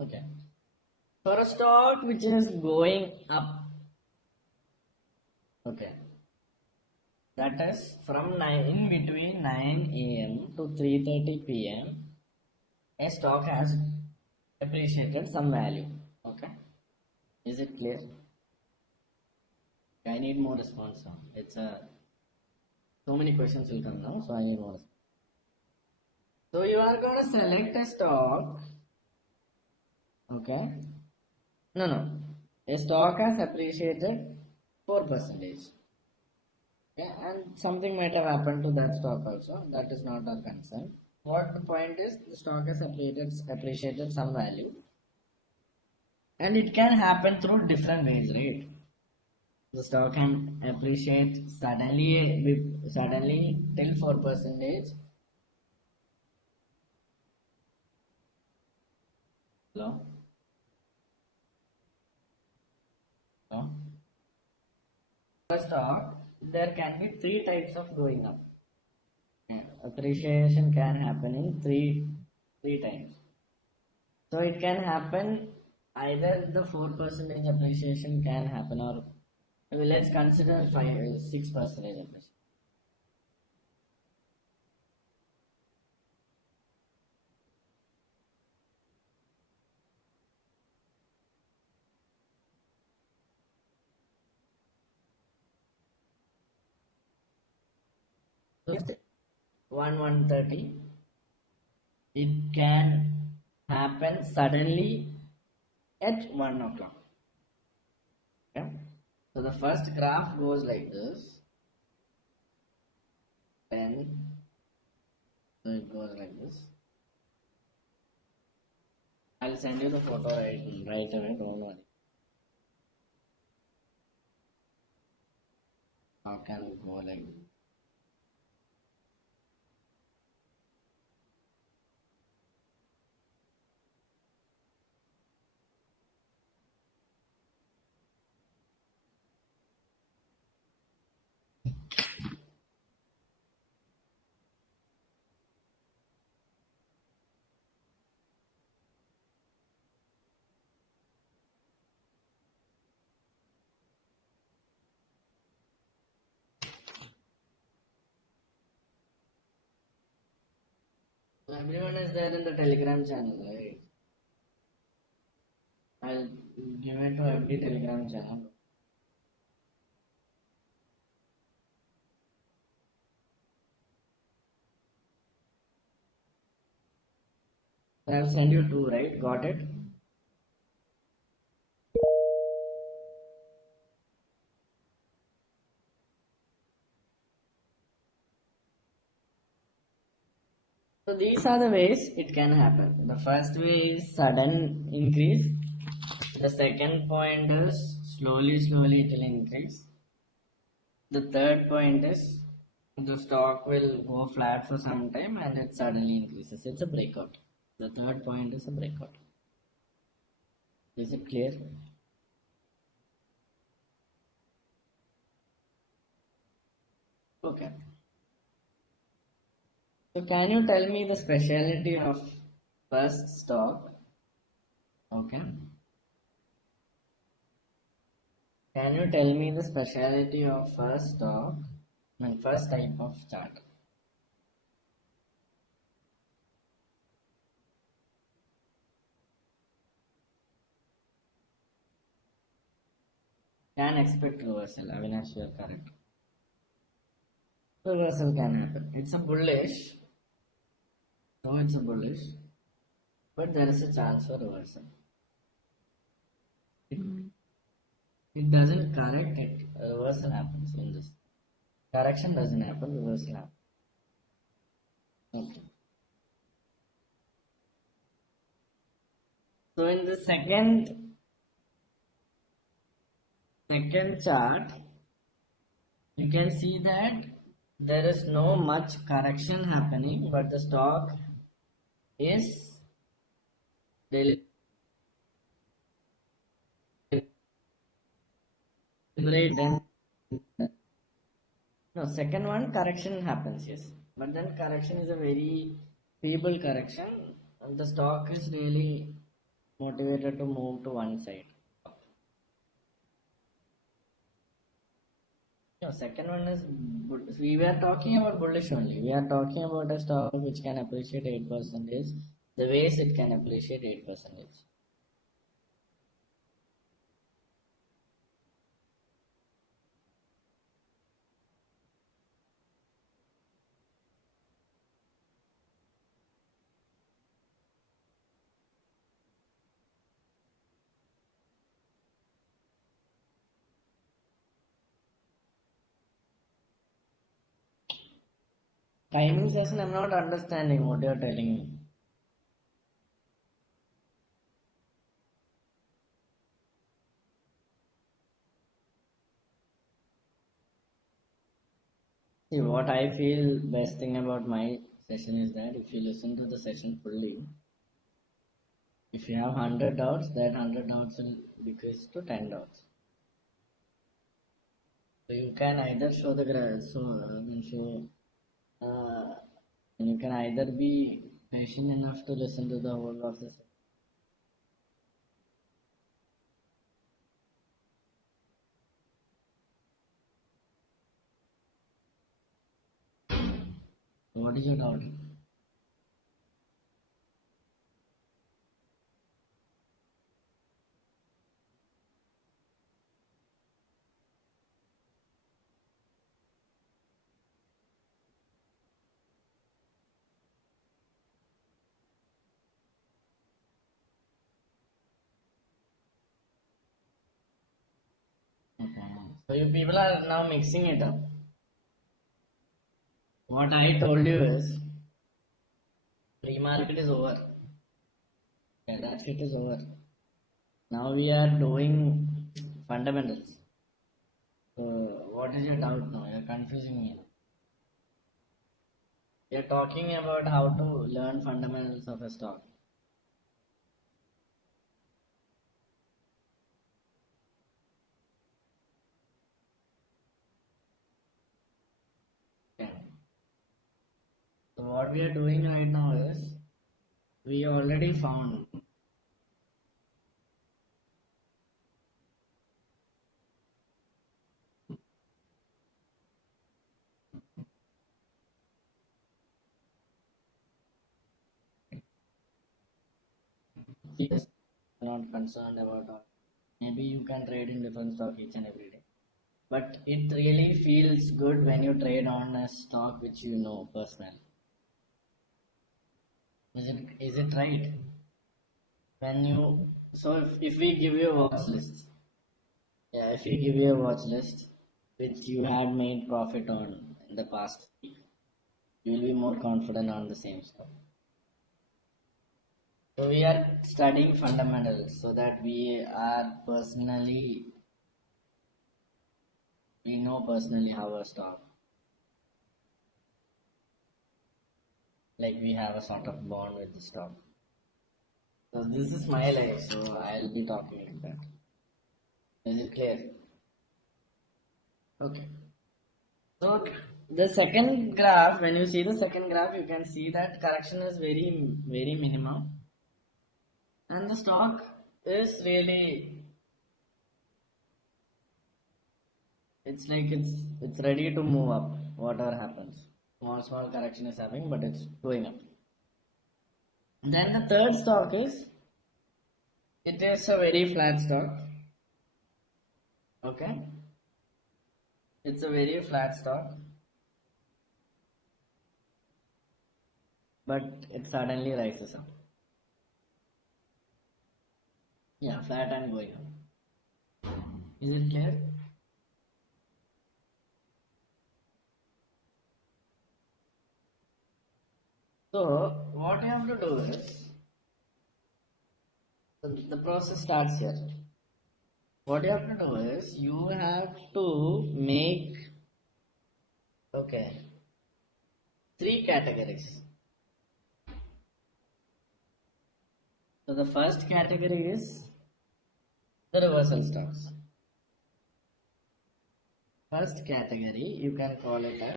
Okay. For a stock which is going up, okay, that is from 9 in between 9 a.m. to 3:30 p.m. a stock has appreciated some value. Okay, is it clear? I need more response now. It's a so many questions will come now, so I need more response. So you are going to select a stock. Okay. No. A stock has appreciated 4%. Okay, and something might have happened to that stock also. That is not our concern. What the point is, the stock has appreciated some value, and it can happen through different ways, right? The stock can appreciate suddenly till 4%. Hello? Hello? For stock, there can be three types of going up. Appreciation can happen in three times. So it can happen either the 4% appreciation can happen, or let's consider 6% appreciation. So 130, it can happen suddenly at 1 o'clock. Okay? So the first graph goes like this. 10. So it goes like this. I'll send you the photo right away. Don't worry. How can it go like this? So everyone is there in the Telegram channel, right? I'll give it to every Telegram channel. I'll send you two, right? Got it? So these are the ways it can happen. The first way is sudden increase. The second point is slowly it will increase. The third point is the stock will go flat for some time and it suddenly increases. It's a breakout. The third point is a breakout. Is it clear? Okay. So can you tell me the specialty of first stock? Okay. Can you tell me the specialty of first stock? I mean first type of chart. Can expect reversal. Avinash, you are correct. Reversal can happen. It's a bullish. So it's a bullish. But there is a chance for reversal. It doesn't correct it. A reversal happens in this. Correction doesn't happen, reversal happens. Okay. So in the second chart, you can see that there is no much correction happening, but the stock is deliberate. No, second one correction happens, yes. But then correction is a very feeble correction, and the stock is really motivated to move to one side. No, second one is we were talking about bullish only. We are talking about a stock which can appreciate 8%. The ways it can appreciate 8%. Timing session, I'm not understanding what you're telling me. See, what I feel best thing about my session is that if you listen to the session fully, if you have 100 doubts, that 100 doubts will decrease to 10 doubts. So you can either show the graph, and you can either be patient enough to listen to the whole of the session. What is your doubt? Okay. So you people are now mixing it up. What I told you is pre-market is over. Yeah, that shit is over. Now we are doing fundamentals. So what is your doubt now? You're confusing me. You're talking about how to learn fundamentals of a stock. Okay. So what we are doing right now is we already found yes, not concerned about all. Maybe you can trade in different stock each and every day. But it really feels good when you trade on a stock which you know personally. Is it right? When you so if we give you a watch list, yeah, if we give you a watch list which you had made profit on in the past week, you will be more confident on the same stock. So we are studying fundamentals so that we know personally how a stock, like we have a sort of bond with the stock. So this is my life, so I'll be talking like that. Is it clear? Okay. So the second graph, when you see the second graph, you can see that correction is very, very minimum. And the stock is really, it's like it's ready to move up, whatever happens. Small correction is happening, but it's going up. Then the third stock is, it is a very flat stock. Okay. It's a very flat stock. But it suddenly rises up. Yeah, flat and going up. Is it clear? So what you have to do is, the process starts here. What you have to do is you have to make, okay, 3 categories. So the first category is the reversal stocks. First category you can call it as